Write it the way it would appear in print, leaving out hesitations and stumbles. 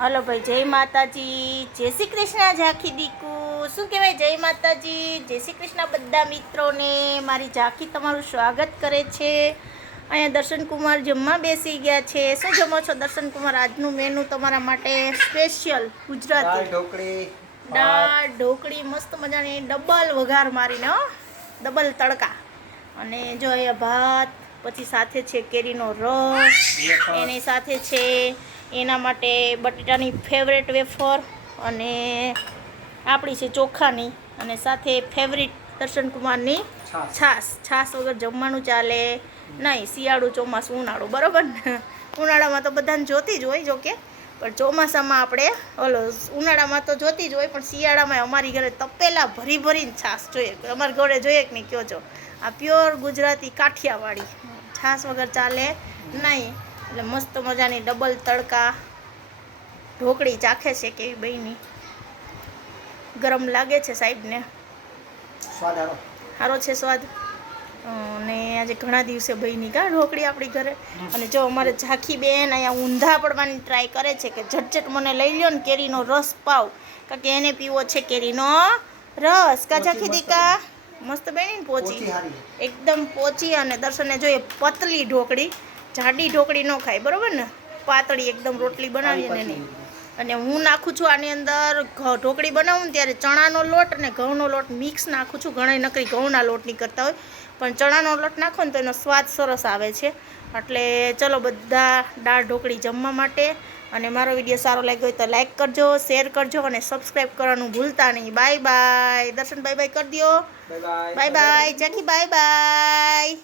Hello ભાઈ, જય માતાજી, જય શ્રી કૃષ્ણ. ઝાંખી દીકુ શું કહેવાય? જય માતાજી, જય શ્રી કૃષ્ણ બધા મિત્રોને. મારી ઝાંખી તમારું સ્વાગત કરે છે. અહીંયા દર્શનકુમાર જમવા બેસી ગયા છે. શું જમો છો દર્શનકુમાર? આજનું મેનુ તમારા માટે સ્પેશિયલ ગુજરાતી દાળ ઢોકળી મસ્ત મજાની ડબલ વઘાર મારીને, ડબલ તડકા. અને જો અહીંયા ભાત, પછી સાથે છે કેરીનો રસ, એની સાથે છે એના માટે બટેટાની ફેવરેટ વેફર, અને આપણી છે ચોખાની, અને સાથે ફેવરિટ દર્શનકુમારની છાશ વગર જમવાનું ચાલે નહીં. શિયાળું, ચોમાસું, ઉનાળું, બરાબર ને? ઉનાળામાં તો બધાને જોતી જ હોય, જોકે, પણ ચોમાસામાં આપણે ઉનાળામાં તો જોતી જ હોય, પણ શિયાળામાં અમારી ઘરે તપેલા ભરી ભરીને છાશ જોઈએ. અમારી ઘરે જોઈએ કે નહીં, કહો છો? આ પ્યોર ગુજરાતી કાઠિયાવાડી છાશ વગર ચાલે નહીં. એટલે મસ્ત મજાની ડબલ તડકા ઢોકળી ચાખે છે કેવી બહેની. ગરમ લાગે છે સાહેબને? સારો છે સ્વાદ. અને આજે ઘણા દિવસે બહેની કા ઢોકળી આપણી ઘરે. અને જો અમારે ઝાંખી બેન અહીંયા ઊંધા પડવાની ટ્રાય કરે છે કે ઝટઝટ મને લઈ લ્યો ને કેરીનો રસ પાવ, કારણ કે એને પીવો છે કેરીનો રસ. કા ઝાંખી દીકા મસ્ત બેની પોચી, એકદમ પોચી. અને દર્શને જોઈએ પતલી ઢોકળી, જાડી ઢોકળી ન ખાય, બરાબર ને? પાતળી એકદમ રોટલી બનાવીએ ને એની. અને હું નાખું છું આની અંદર, ઢોકળી બનાવું ને ત્યારે ચણાનો લોટ અને ઘઉંનો લોટ મિક્સ નાખું છું. ઘણા નકરી ઘઉંના લોટની કરતા હોય, પણ ચણાનો લોટ નાખો ને તો એનો સ્વાદ સરસ આવે છે. એટલે ચલો બધા દાળ ઢોકળી જમવા માટે. અને મારો વિડીયો સારો લાગ્યો હોય તો લાઈક કરજો, શેર કરજો, અને સબસ્ક્રાઈબ કરવાનું ભૂલતા નહીં. Bye bye. દર્શન બાય બાય કરી દો. બાય બાય ઝાંખી, બાય બાય.